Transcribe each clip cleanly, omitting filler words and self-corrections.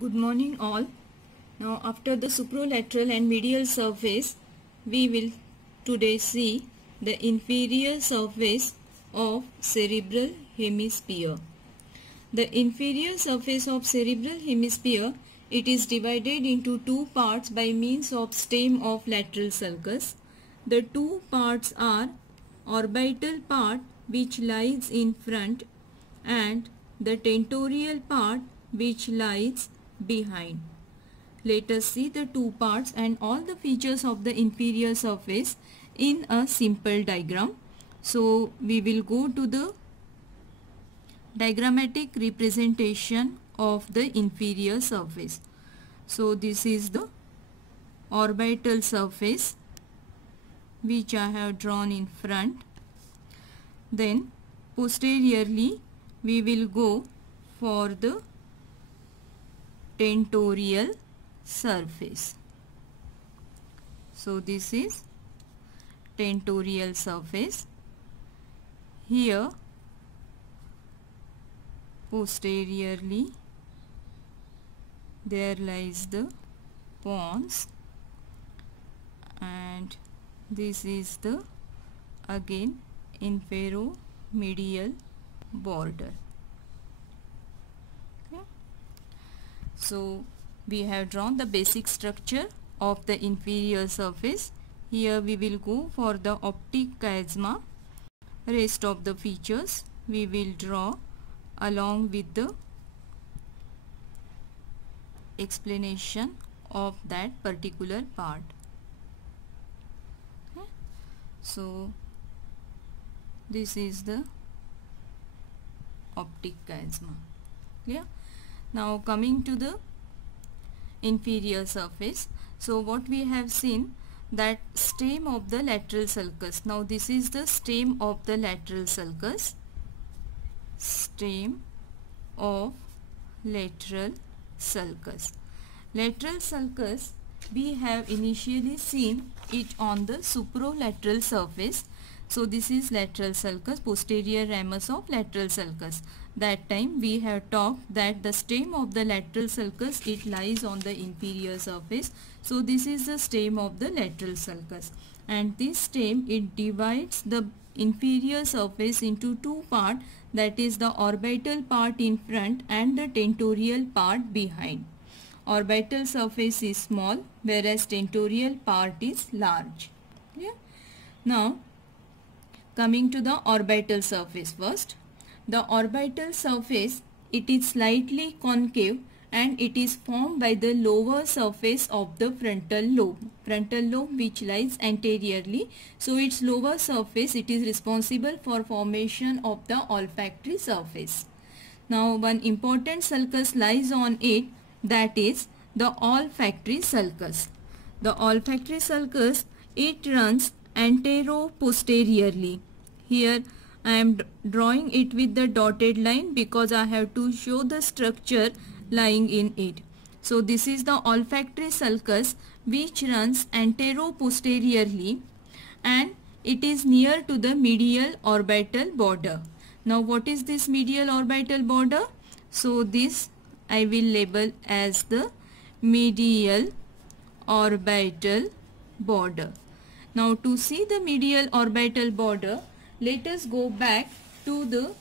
Good morning all. Now after the supralateral and medial surface, we will today see the inferior surface of cerebral hemisphere. The inferior surface of cerebral hemisphere, it is divided into two parts by means of stem of lateral sulcus. The two parts are orbital part which lies in front and the tentorial part which lies behind. Let us see the two parts and all the features of the inferior surface in a simple diagram. So we will go to the diagrammatic representation of the inferior surface. So this is the orbital surface which I have drawn in front. Then posteriorly we will go for the tentorial surface. So this is tentorial surface. Here posteriorly there lies the pons and this is the again inferomedial border. So we have drawn the basic structure of the inferior surface. Here we will go for the optic chiasma. Rest of the features we will draw along with the explanation of that particular part. So this is the optic chiasma. Clear? Now coming to the inferior surface. So what we have seen, that stem of the lateral sulcus. Now this is the stem of the lateral sulcus. Stem of lateral sulcus. Lateral sulcus, we have initially seen it on the supralateral surface. So this is lateral sulcus, posterior ramus of lateral sulcus. That time we have talked that the stem of the lateral sulcus, it lies on the inferior surface. So this is the stem of the lateral sulcus, and this stem, it divides the inferior surface into two parts, that is the orbital part in front and the tentorial part behind. Orbital surface is small whereas tentorial part is large. Yeah? Now coming to the orbital surface first. The orbital surface, it is slightly concave and it is formed by the lower surface of the frontal lobe. Frontal lobe which lies anteriorly. So its lower surface, it is responsible for formation of the olfactory surface. Now one important sulcus lies on it, that is the olfactory sulcus. The olfactory sulcus, it runs antero-posteriorly. Here I am drawing it with the dotted line because I have to show the structure lying in it. So this is the olfactory sulcus which runs antero-posteriorly and it is near to the medial orbital border. Now what is this medial orbital border? So this I will label as the medial orbital border. Now to see the medial orbital border, let us go back to the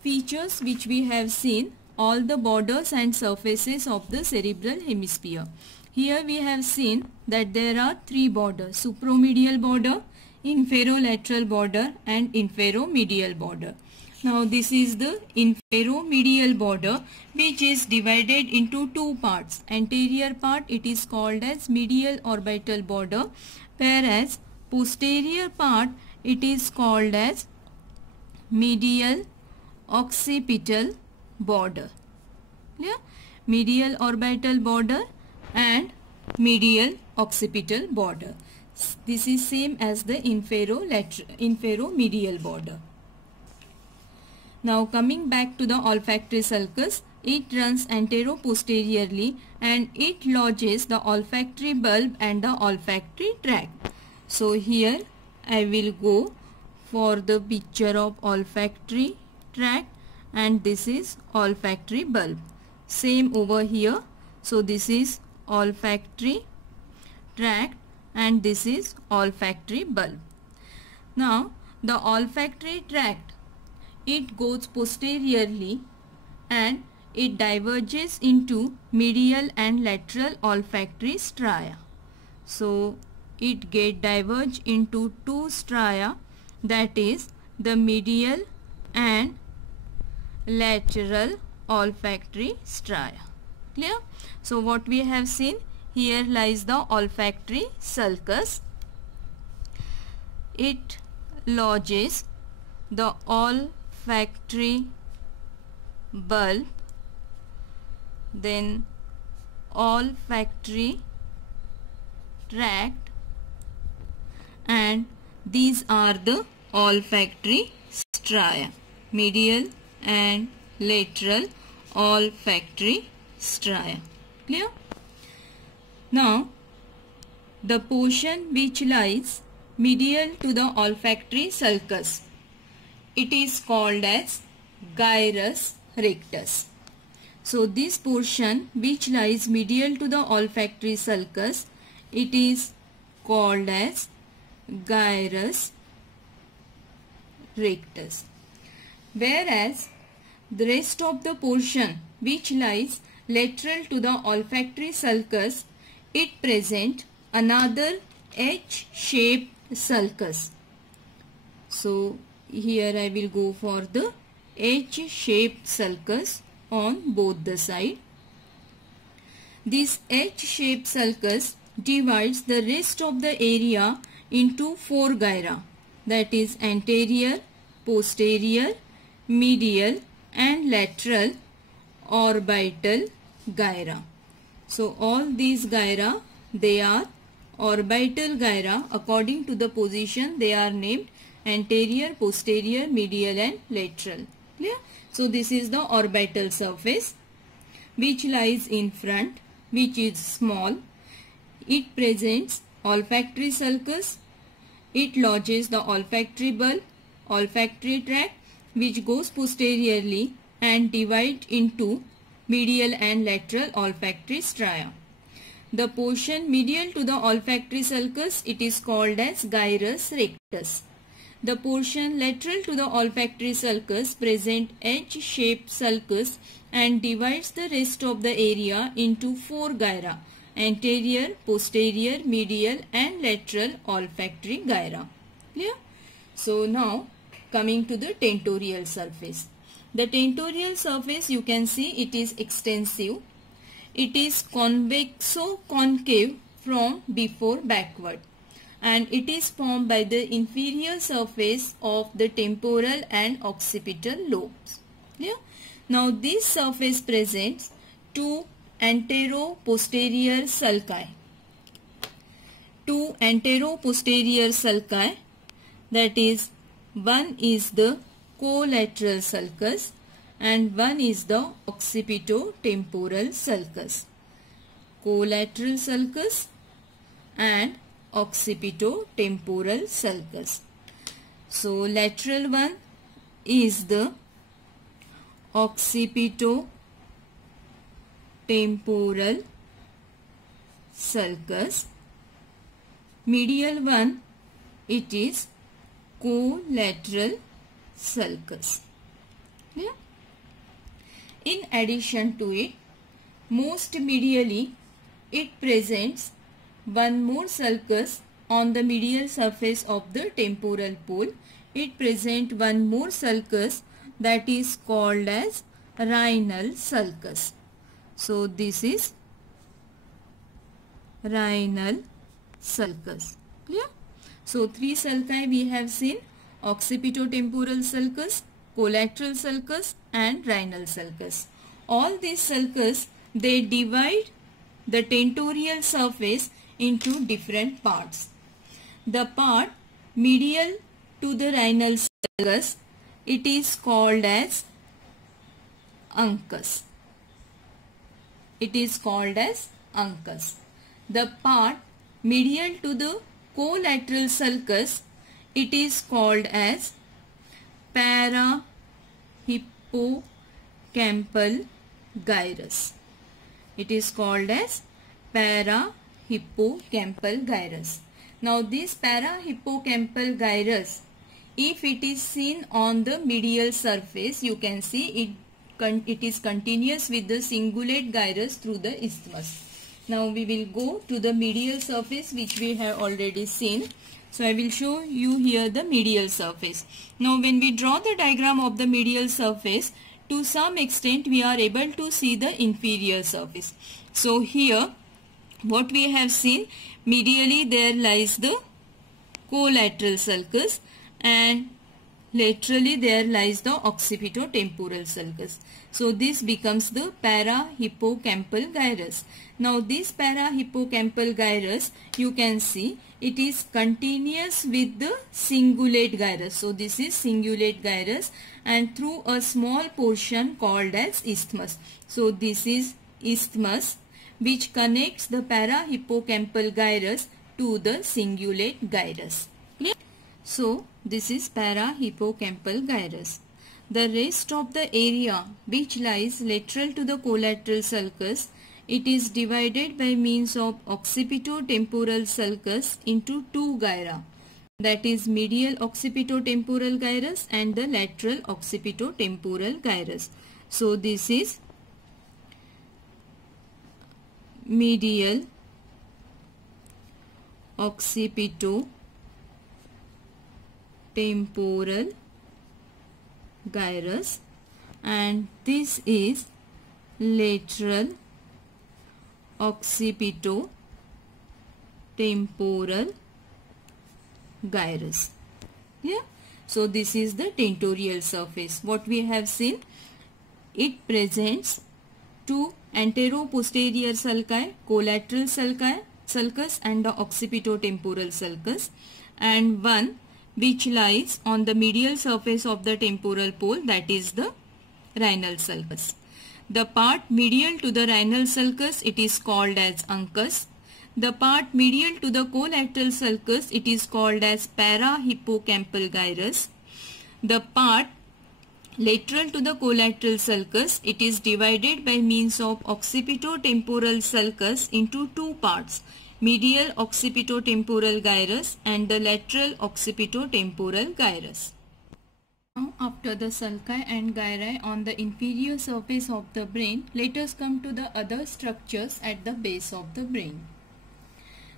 features which we have seen, all the borders and surfaces of the cerebral hemisphere. Here we have seen that there are three borders: supromedial border, inferolateral border and inferomedial border. Now this is the inferomedial border which is divided into two parts. Anterior part, it is called as medial orbital border, whereas posterior part, it is called as medial occipital border. Yeah? Medial orbital border and medial occipital border. This is same as the inferomedial border. Now coming back to the olfactory sulcus, it runs antero-posteriorly and it lodges the olfactory bulb and the olfactory tract. So here I will go for the picture of olfactory tract and this is olfactory bulb. Same over here. So this is olfactory tract and this is olfactory bulb. Now the olfactory tract, it goes posteriorly and it diverges into medial and lateral olfactory stria. So it get diverged into two stria, that is the medial and lateral olfactory stria. Clear? So what we have seen, here lies the olfactory sulcus. It lodges the olfactory bulb, then olfactory tract, and these are the olfactory stria, medial and lateral olfactory stria. Clear? Now the portion which lies medial to the olfactory sulcus, it is called as gyrus rectus. So this portion which lies medial to the olfactory sulcus, it is called as gyrus rectus. Whereas the rest of the portion which lies lateral to the olfactory sulcus, it presents another H-shaped sulcus. So here I will go for the H-shaped sulcus on both the side. This H-shaped sulcus divides the rest of the area into four gyra, that is anterior, posterior, medial and lateral orbital gyra. So all these gyra, they are orbital gyra. According to the position they are named anterior, posterior, medial and lateral. Clear? So this is the orbital surface which lies in front, which is small. It presents olfactory sulcus. It lodges the olfactory bulb, olfactory tract, which goes posteriorly and divides into medial and lateral olfactory stria. The portion medial to the olfactory sulcus, it is called as gyrus rectus. The portion lateral to the olfactory sulcus present H-shaped sulcus and divides the rest of the area into four gyra, anterior, posterior, medial and lateral olfactory gyra. Clear? So now coming to the tentorial surface. The tentorial surface, you can see it is extensive. It is convexo-concave from before backward, and it is formed by the inferior surface of the temporal and occipital lobes. Clear? Now this surface presents two antero-posterior sulci. Two antero-posterior sulci, that is, one is the collateral sulcus and one is the occipito-temporal sulcus. Collateral sulcus and occipito-temporal sulcus. So lateral one is the occipito-temporal sulcus. Medial one, it is collateral sulcus. Yeah? In addition to it, most medially, it presents one more sulcus on the medial surface of the temporal pole. It presents one more sulcus that is called as rhinal sulcus. So this is rhinal sulcus. Clear? So three sulci we have seen: occipito-temporal sulcus, collateral sulcus and rhinal sulcus. All these sulcus, they divide the tentorial surface into different parts. The part medial to the rhinal sulcus, it is called as uncus. It is called as uncus. The part medial to the collateral sulcus, it is called as parahippocampal gyrus. It is called as parahippocampal gyrus. Now this parahippocampal gyrus, if it is seen on the medial surface, you can see it is continuous with the cingulate gyrus through the isthmus. Now we will go to the medial surface, which we have already seen. So I will show you here the medial surface. Now when we draw the diagram of the medial surface, to some extent we are able to see the inferior surface. So here what we have seen, medially there lies the collateral sulcus and laterally there lies the occipitotemporal sulcus. So this becomes the parahippocampal gyrus. Now this parahippocampal gyrus, you can see it is continuous with the cingulate gyrus. So this is cingulate gyrus and through a small portion called as isthmus. So this is isthmus which connects the parahippocampal gyrus to the cingulate gyrus. So this is parahippocampal gyrus. The rest of the area which lies lateral to the collateral sulcus, it is divided by means of occipitotemporal sulcus into two gyra. That is medial occipitotemporal gyrus and the lateral occipitotemporal gyrus. So this is medial occipitotemporal gyrus and this is lateral occipitotemporal gyrus. Yeah. So this is the tentorial surface. What we have seen, it presents two antero-posterior sulci, collateral sulcus and the occipitotemporal sulcus, and one which lies on the medial surface of the temporal pole, that is the rhinal sulcus. The part medial to the rhinal sulcus, it is called as uncus. The part medial to the collateral sulcus, it is called as parahippocampal gyrus. The part lateral to the collateral sulcus, it is divided by means of occipitotemporal sulcus into two parts, medial occipitotemporal gyrus and the lateral occipitotemporal gyrus. Now after the sulci and gyri on the inferior surface of the brain, let us come to the other structures at the base of the brain.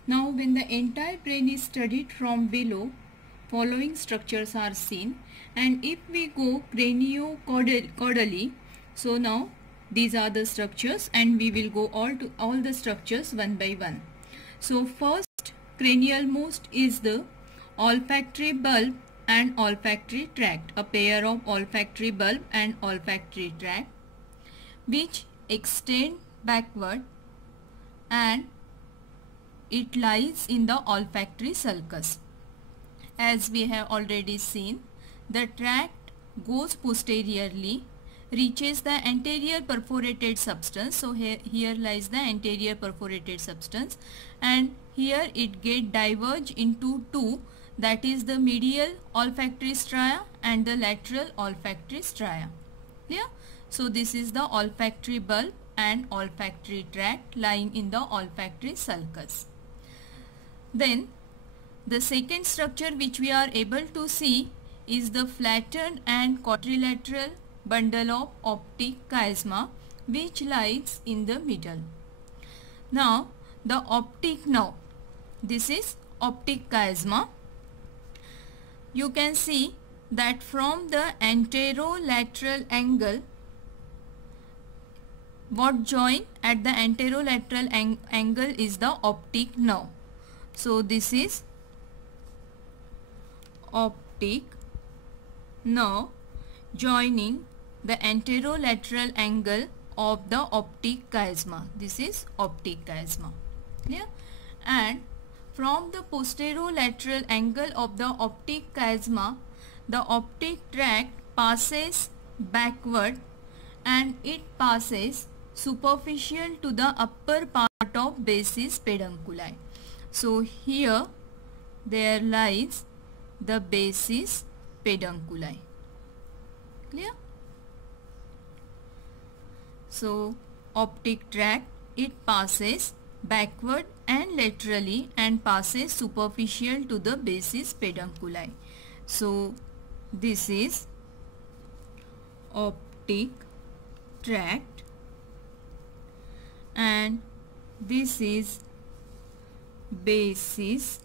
Now when the entire brain is studied from below, following structures are seen, and if we go craniocaudally, so now these are the structures and we will go all the structures one by one. So first cranial most is the olfactory bulb and olfactory tract, a pair of olfactory bulb and olfactory tract which extend backward and it lies in the olfactory sulcus. As we have already seen, the tract goes posteriorly, reaches the anterior perforated substance. So here lies the anterior perforated substance and here it get diverge into two, that is the medial olfactory stria and the lateral olfactory stria. Clear? So this is the olfactory bulb and olfactory tract lying in the olfactory sulcus. Then the second structure which we are able to see is the flattened and quadrilateral bundle of optic chiasma which lies in the middle. Now the optic nerve, this is optic chiasma. You can see that from the anterolateral angle, what join at the anterolateral angle is the optic nerve. So this is optic nerve joining the anterolateral angle of the optic chiasma. This is optic chiasma. Clear? And from the posterolateral angle of the optic chiasma, the optic tract passes backward and it passes superficial to the upper part of basis pedunculi. So here there lies the basis pedunculi. Clear? So optic tract, it passes backward and laterally and passes superficial to the basis pedunculi. So this is optic tract and this is basis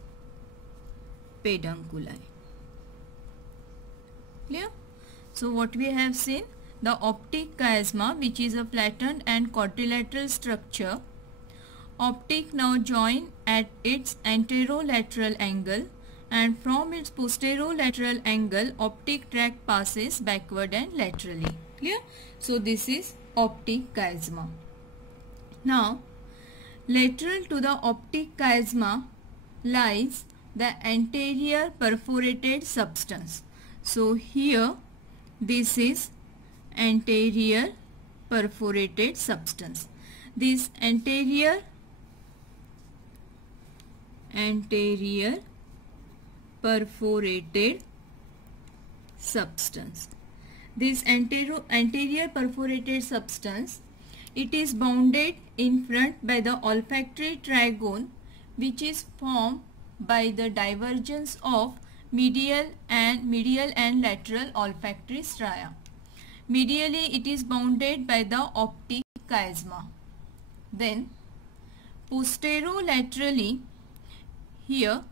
pedunculi. Clear? So what we have seen, the optic chiasma, which is a flattened and quadrilateral structure. Optic nerve join at its anterolateral angle, and from its posterolateral angle optic tract passes backward and laterally. Clear? So this is optic chiasma. Now lateral to the optic chiasma lies the anterior perforated substance. So here this is anterior perforated substance. This anterior perforated substance. This anterior perforated substance, it is bounded in front by the olfactory trigone, which is formed by the divergence of medial and lateral olfactory stria. Medially it is bounded by the optic chiasma. Then posterolaterally, here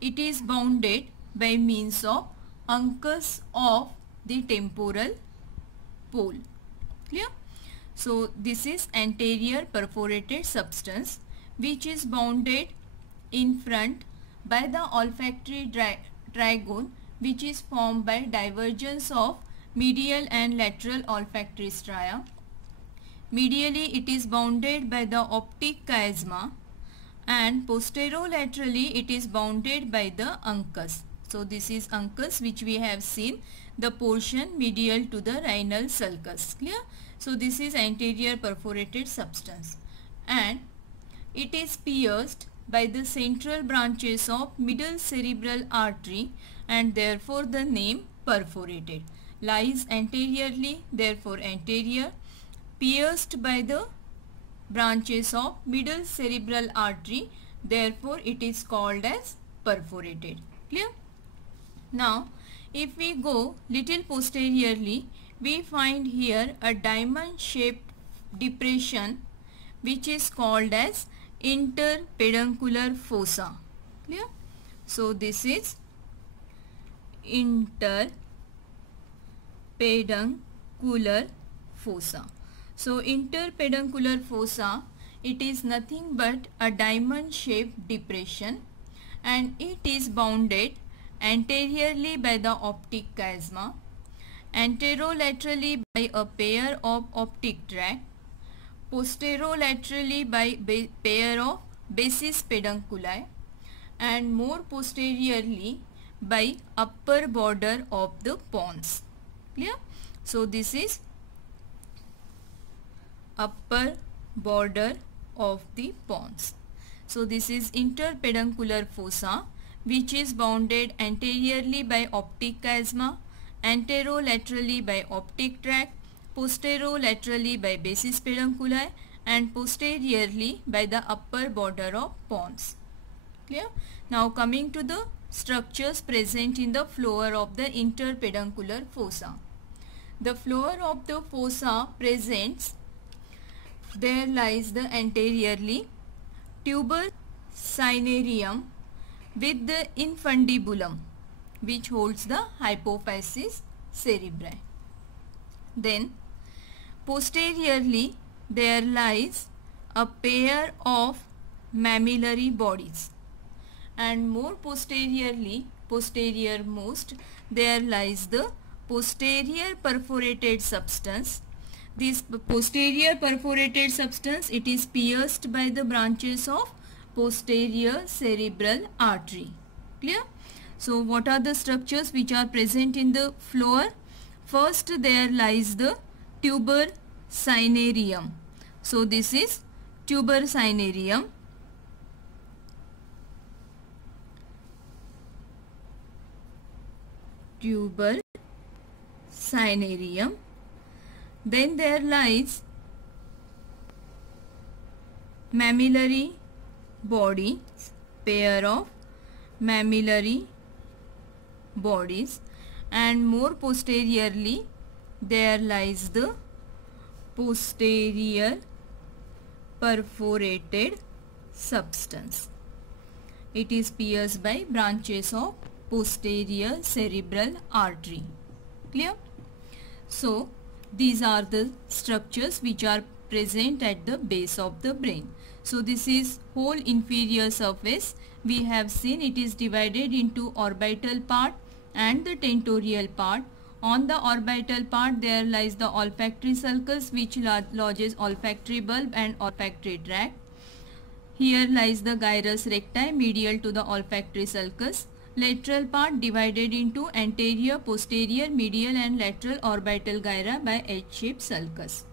it is bounded by means of uncus of the temporal pole. Clear? So this is anterior perforated substance, which is bounded in front by the olfactory trigone, which is formed by divergence of medial and lateral olfactory stria. Medially it is bounded by the optic chiasma, and posterolaterally it is bounded by the uncus. So this is uncus, which we have seen, the portion medial to the rhinal sulcus. Clear? So this is anterior perforated substance, and it is pierced by the central branches of middle cerebral artery, and therefore the name perforated. Lies anteriorly, therefore anterior, pierced by the branches of middle cerebral artery, therefore it is called as perforated. Clear? Now if we go little posteriorly, we find here a diamond shaped depression, which is called as interpeduncular fossa. Clear? So this is interpeduncular fossa. So interpeduncular fossa, it is nothing but a diamond shaped depression, and it is bounded anteriorly by the optic chiasma, anterolaterally by a pair of optic tract, posterolaterally by pair of basis pedunculi, and more posteriorly by upper border of the pons. Clear? So this is upper border of the pons. So this is interpeduncular fossa, which is bounded anteriorly by optic chiasma, anterolaterally by optic tract, posterolaterally by basis pedunculi, and posteriorly by the upper border of pons. Clear? Now coming to the structures present in the floor of the interpeduncular fossa. The floor of the fossa presents, there lies the anteriorly tuber cinerarium with the infundibulum, which holds the hypophysis cerebri. Then posteriorly there lies a pair of mammillary bodies, and more posteriorly, posterior most, there lies the posterior perforated substance. This posterior perforated substance, it is pierced by the branches of posterior cerebral artery. Clear? So what are the structures which are present in the floor? First there lies the tuber cinerarium. So this is tuber cinerarium. Tuber cinerarium. Then there lies mammillary body, pair of mammillary bodies, and more posteriorly there lies the posterior perforated substance. It is pierced by branches of posterior cerebral artery. Clear? So these are the structures which are present at the base of the brain. So this is whole inferior surface. We have seen it is divided into orbital part and the tentorial part. On the orbital part there lies the olfactory sulcus which lodges olfactory bulb and olfactory tract. Here lies the gyrus recti medial to the olfactory sulcus. Lateral part divided into anterior, posterior, medial and lateral orbital gyra by H-shaped sulcus.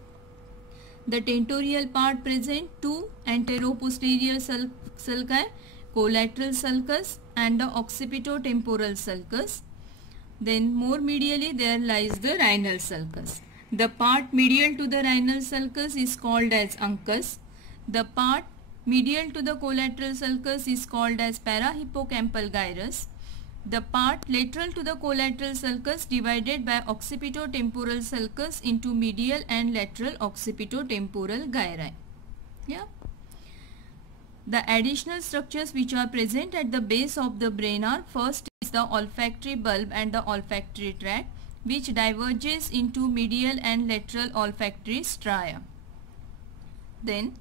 The tentorial part present two antero-posterior sulci, collateral sulcus and the occipito-temporal sulcus. Then more medially there lies the rhinal sulcus. The part medial to the rhinal sulcus is called as uncus. The part medial to the collateral sulcus is called as parahippocampal gyrus. The part lateral to the collateral sulcus divided by occipito-temporal sulcus into medial and lateral occipito-temporal gyri. Yeah. The additional structures which are present at the base of the brain are: first is the olfactory bulb and the olfactory tract, which diverges into medial and lateral olfactory stria. Then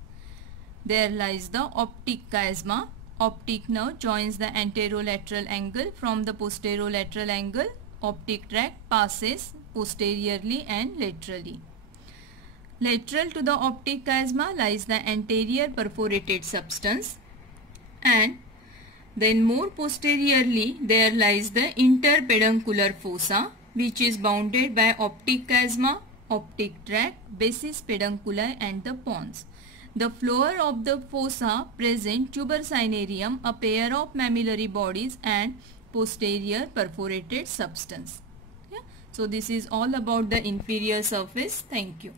there lies the optic chiasma. Optic nerve joins the anterolateral angle from the posterolateral angle. Optic tract passes posteriorly and laterally. Lateral to the optic chiasma lies the anterior perforated substance, and then more posteriorly there lies the interpeduncular fossa, which is bounded by optic chiasma, optic tract, basis pedunculi and the pons. The floor of the fossa present tuber cinereum, a pair of mammillary bodies and posterior perforated substance. Yeah. So this is all about the inferior surface. Thank you.